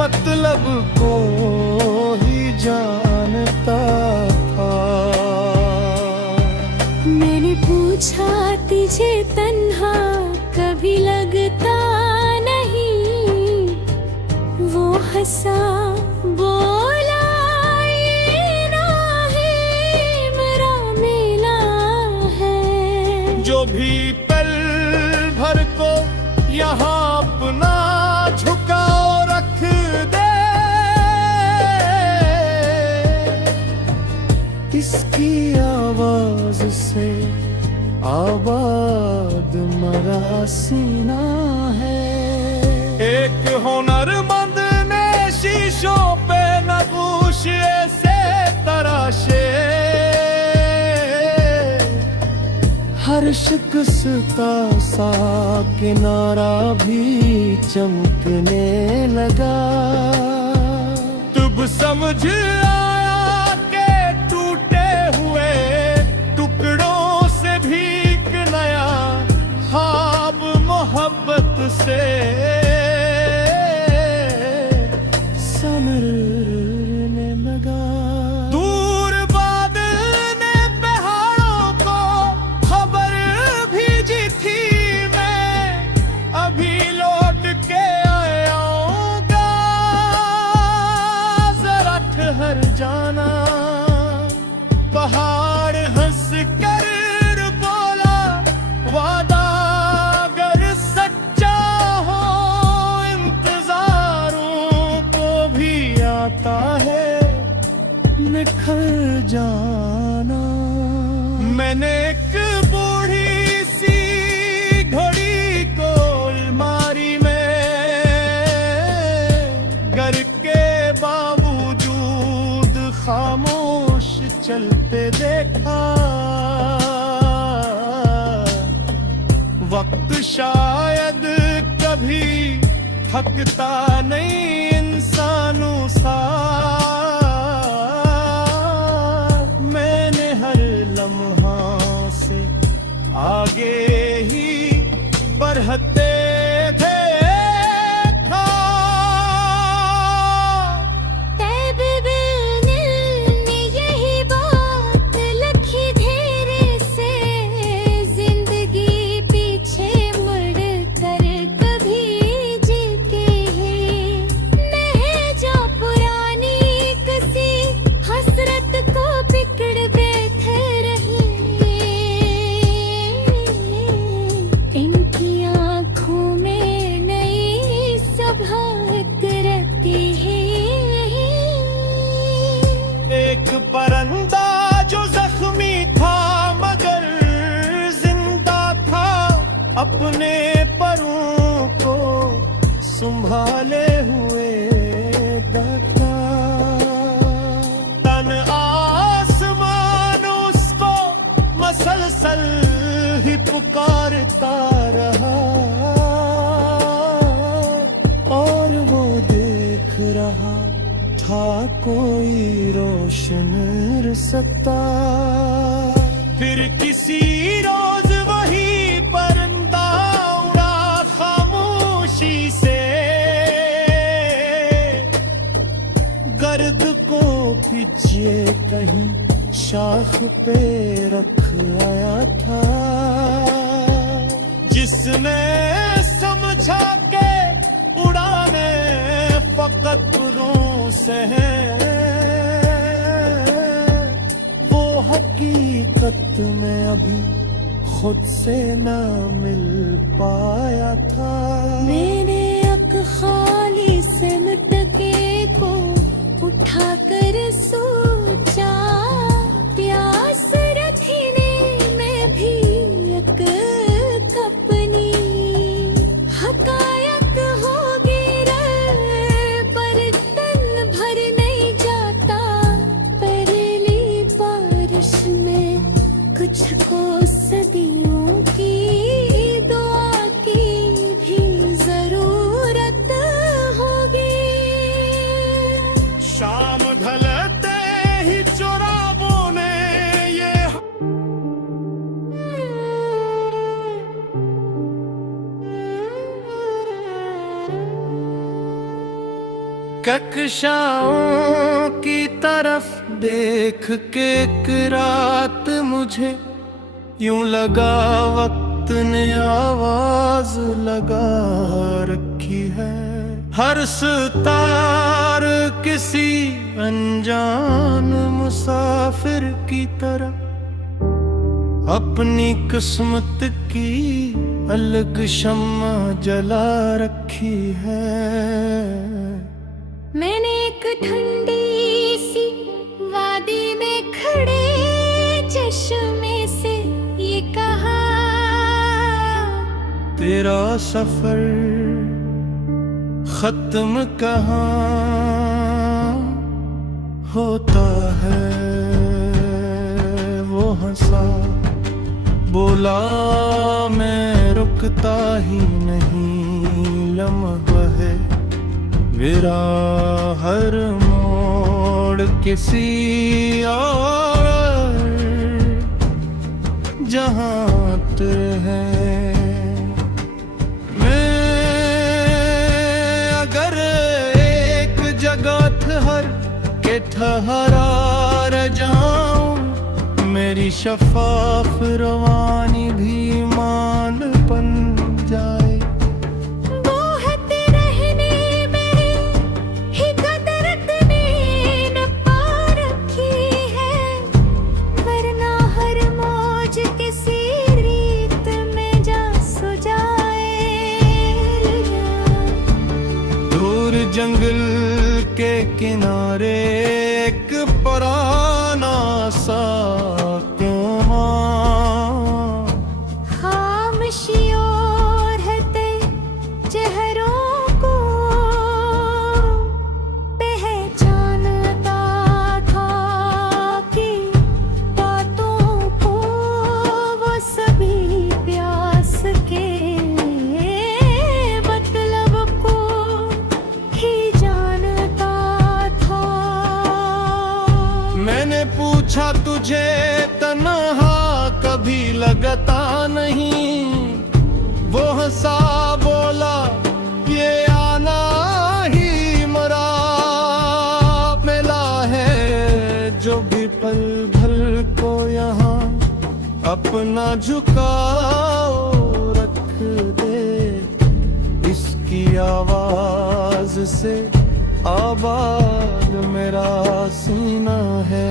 मतलब को ही जानता था। मैंने पूछा तुझे तन्हा कभी लगता नहीं, वो हंसा बोला ये राहें मेरा मेला है। जो भी पल भर को यहाँ अपना झुकाओ रख दे, इसकी आवाज से आबाद मरा सीना है। एक हुनरमंद ने शीशों पे नक्श ऐसे तराशे, हर शिकस्ता सा किनारा भी चमकने लगा। तब समझ आया के टूटे हुए टुकड़ों से भी एक नया ख्वाब मोहब्बत से समरने लगा। दूर बादल ने पहाड़ों को खबर भेजी थी, मैं अभी लौट के आऊंगा, जरा ठहर जाना। पहाड़ हंस कर बोला वादा अगर सच्चा हो इंतजारों को भी आता है निखर जाना। मैंने एक बूढ़ी सी घड़ी को अलमारी में घर के बावजूद खामोश चलते देखा। वक्त शायद कभी थकता नहीं इंसानों सा, मैंने हर लम्हा से आगे ही बढ़ते थे। एक परिंदा जो जख्मी था मगर जिंदा था, अपने परों को संभाले हुए बैठा। तन आसमान उसको मसलसल ही पुकारता रहा, और वो देख रहा था कोई रोशन रसता। फिर किसी रोज वही परिंदा उड़ा खामोशी से, गर्द को पीछे कहीं शाख पे रख आया था, जिसने समझा के उड़ाने फकत रूह से है, वो हकीकत में अभी खुद से ना मिल पाया था। मैंने अक खाली से मटके को उठाकर सोचा, प्यास रखने में भी एक कपनी हकायत होगी रे, बर्तन भर नहीं जाता पहली बारिश में, कुछ को सदियों की दुआ कक्षाओं की तरफ देख के एक रात मुझे यूं लगा वक्त ने आवाज लगा रखी है। हर सितार किसी अनजान मुसाफिर की तरह अपनी किस्मत की अलग शम्मा जला रखी है। मैंने एक ठंडी सी वादी में खड़े चश्मे से ये कहा, तेरा सफर खत्म कहाँ होता है। वो हंसा बोला मैं रुकता ही नहीं, लम्हा है मेरा हर मोड़ किसी और जहां तेरे है। ठहरा रह जाऊं, मेरी शफाफ रवानी भी मान बन जाए। बोहत रहने में ही कदरत ने न पा रखी है, वरना हर मौज किसी रीत में जा सो जाए। दूर जंगल के किनारे एक पुराना सा खामोशियों रहते चेहरों को पहचानता था कि बातों को वो सभी प्यास के मतलब को ही जानता था। मैंने पूछा तुझे तन्हा कभी लगता नहीं, वो हंसा बोला ये आना ही मरा मिला है। जो भी पल भल को यहाँ अपना झुकाओ रख दे, इसकी आवाज से आबाद मेरा सीना है।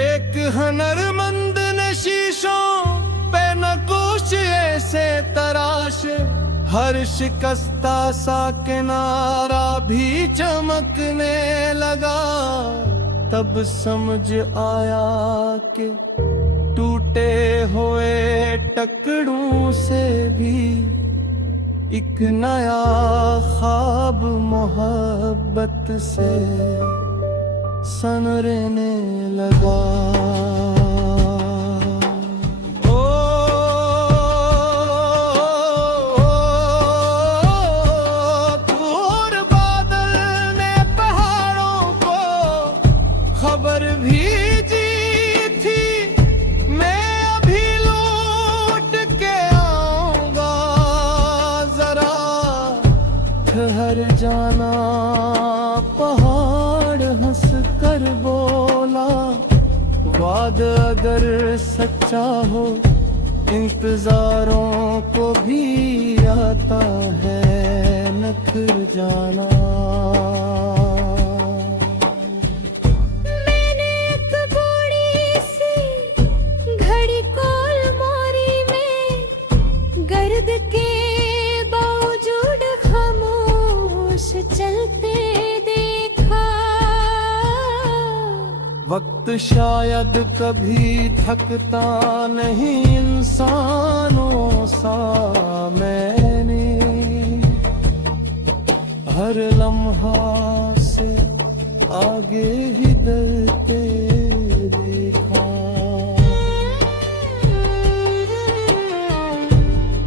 एक हुनरमंद ने शीशों पे नक्श ऐसे तराश, हर शिकस्ता सा किनारा भी चमकने लगा। तब समझ आया कि टूटे हुए टकड़ों से भी एक नया ख्वाब मोहब्बत से सनरने लगा। दूर बादल ने पहाड़ों को खबर भेजी थी, मैं अभी लौट के आऊंगा, जरा ठहर जाना। पहाड़ हंस कर बोला वाद अगर सच्चा हो, इंतजारों को भी आता है नखर जाना। मैंने एक बड़ी सी घड़ी कोल मोरी में गर्द के बावजूद खामोश चलते देखा। वक्त शायद कभी थकता नहीं इंसानों सा, मैंने हर लम्हा से आगे ही बढ़ते देखा।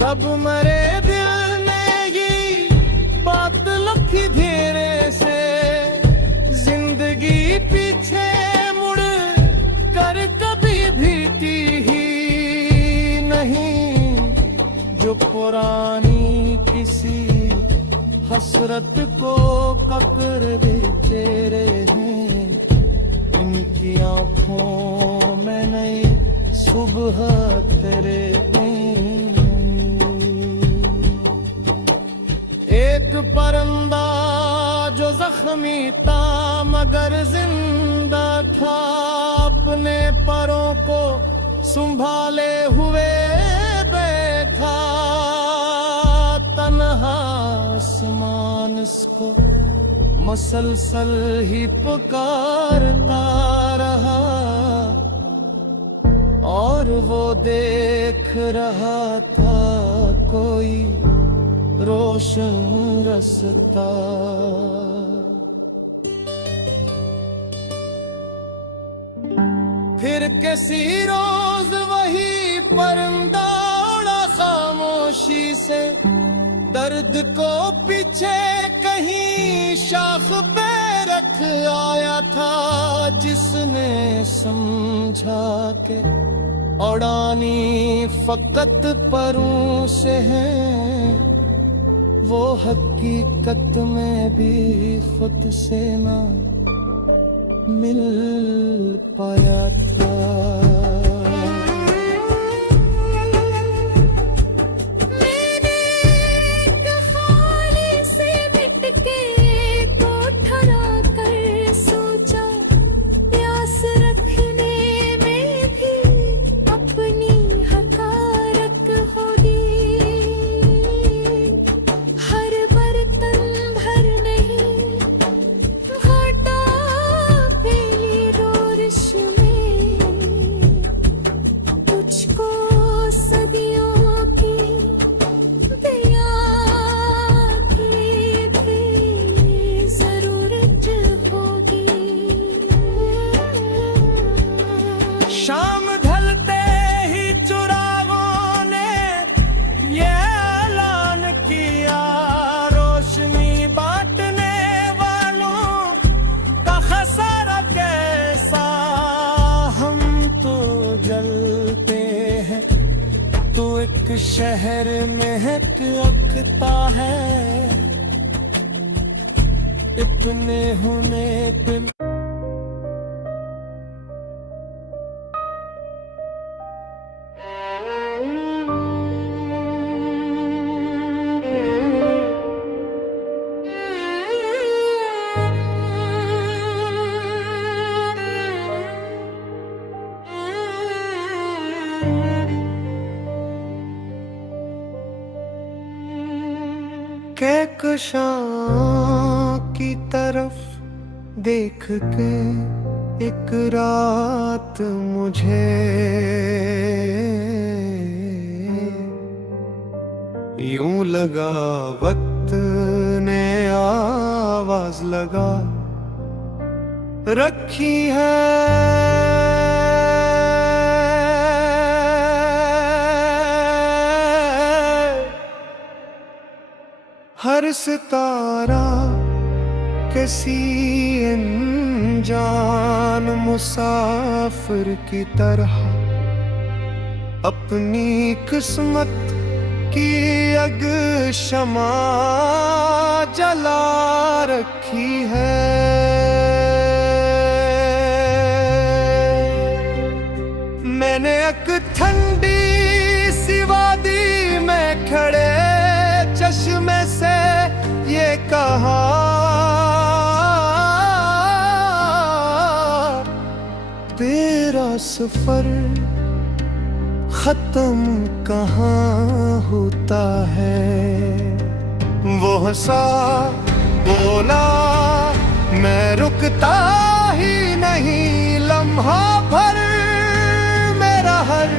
तब मेरे दिल ने ये बात लिखी धीरे से, जिंदगी पीछे मुड़ कर कभी भीटी ही नहीं, जो पुरानी किसी हसरत को ककर भी तेरे हैं, इनकी आंखों में नई सुबह तेरे हैं। एक परिंदा जो जख्मी था मगर जिंदा था, अपने परों को संभाले हुए बैठा, तन्हा आसमान इसको मसलसल ही पुकारता रहा, और वो देख रहा था कोई रोशन रास्ता। फिर किसी रोज वही परिंदा उड़ा खामोशी से, दर्द को पीछे कहीं शाख पे रख आया था, जिसने समझा के उड़ानी फकत परों से है, वो हकीकत में भी खुद से ना मिल पाया था। मैंने एक खाली से मिट के को ठहरा कर सोचा, प्यास रखने में भी अपनी हकारत होगी। हर बर्तन भर नहीं घाटा फैली रोरिश में, तुझको सदियों की दया की भी जरूरत होगी। शाम ढलते ही चुरागों ने ये ऐलान किया, रोशनी बांटने वालों का खसारा कैसा। हम तो जलते हैं, तो एक शहर में अकता है, इतने होने पे कहकशां की तरफ देख के एक रात मुझे यूं लगा वक्त ने आवाज लगा रखी है। हर सितारा किसी अनजान मुसाफिर की तरह अपनी किस्मत की अग शमा जला रखी है। मैंने एक ठंडी सी वादी में खड़े चश्मे से ये कहा, तेरा सफर खत्म कहाँ होता है। वो हंसा बोला, मैं रुकता ही नहीं लम्हा भर, मेरा हर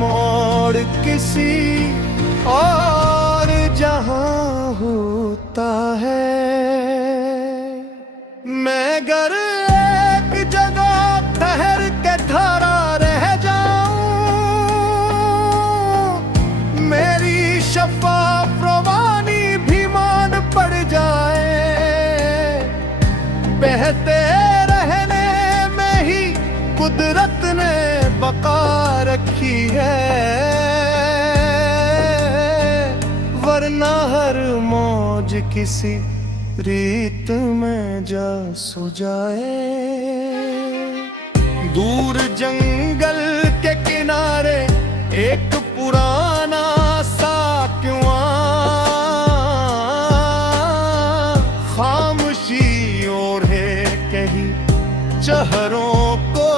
मोड़ किसी और जहां होता है। मैं गर एक जगह ठहर के धरा रह जाऊं, मेरी शफाफ रवानी भी मान पड़ जाए, बहते रहने में ही कुदरत ने बका रखी है, वरना हर मौज मौज किसी रीत में जा सो जाए। दूर जंगल के किनारे एक पुराना सा कुआं, खामोशी ओढ़े कहीं चेहरों को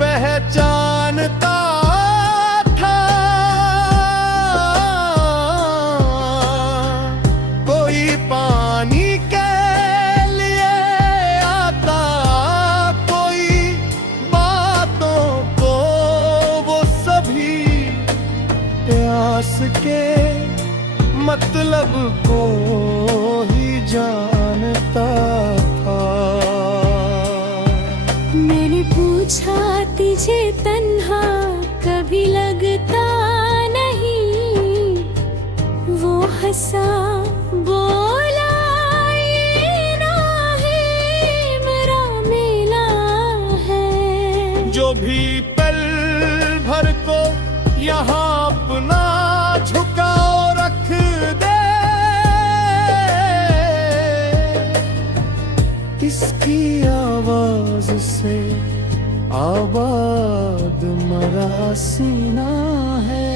पहचानता था। कोई पानी के लिए आता, कोई बातों को, वो सभी प्यास के मतलब को ही जानता था। मैंने पूछा तुझे तन्हा कभी लगता नहीं, वो हंसा बोला ये ना है मेरा मेला है। जो भी पल भर को यहाँ अपना झुकाओ रख दे, इसकी आवाज से आबाद मरा सीना है।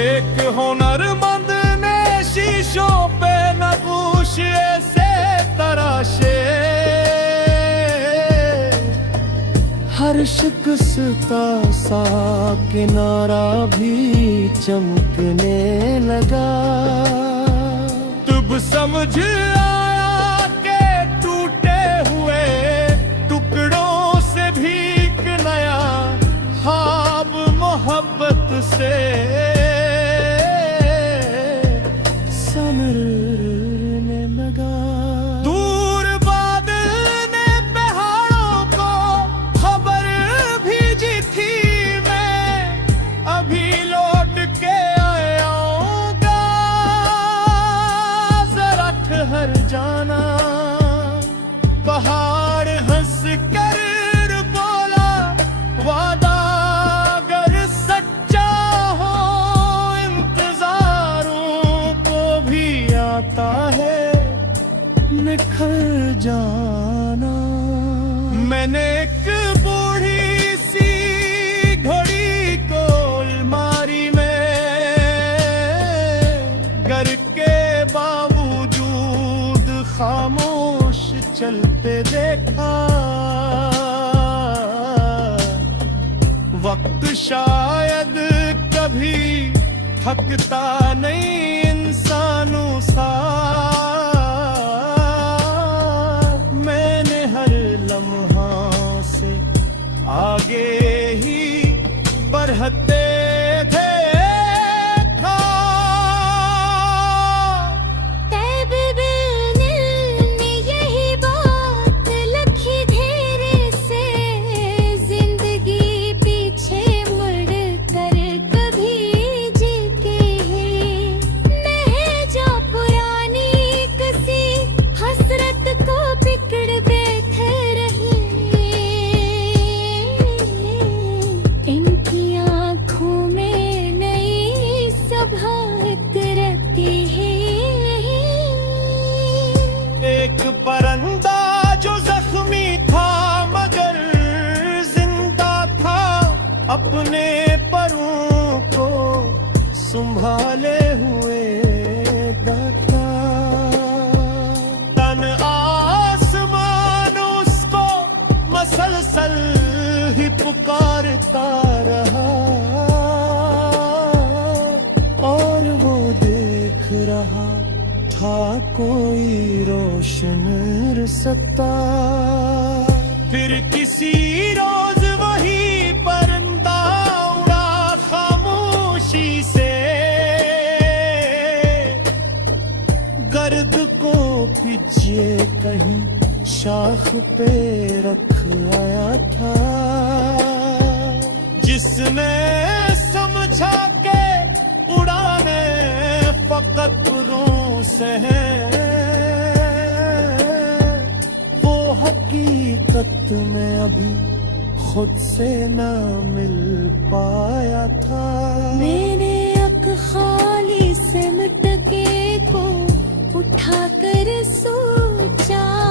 एक हुनरमंद ने शीशों पे नक्श ऐसे तराशे, हर शिकस्ता सा किनारा भी चमकने लगा। तब समझ आया के टूटे हुए टुकड़ों से भी एक नया ख्वाब मोहब्बत से समरने लगा। दूर बादल ने पहाड़ों को खबर भेजी थी, मैं अभी लौट के आऊंगा, जरा ठहर जाना। पहाड़ हंस कर बोला वादा अगर सच्चा हो, इंतजारों को भी आता है निखर जाना। मैंने एक बूढ़ी सी घड़ी को अलमारी में घर के बावजूद खामोश चलते देखा। वक्त शायद कभी थकता नहीं इंसानों सा, मैंने हर लम्हा से आगे ही बढ़ते थे। एक परिंदा जो जख्मी था मगर जिंदा था, अपने परों को संभाले हुए गाता। तन आसमान उसको मसलसल ही पुकारता रहा, और वो देख रहा था कोई रोशन रसता। फिर किसी रोज वही परिंदा उड़ा खामोशी से, गर्द को भिजे कहीं शाख पे रख आया था, जिसने समझा के उड़ाने फकत पुरों से है, वो हकीकत में अभी खुद से ना मिल पाया था। मैंने अक खाली से मटके को उठा कर सोचा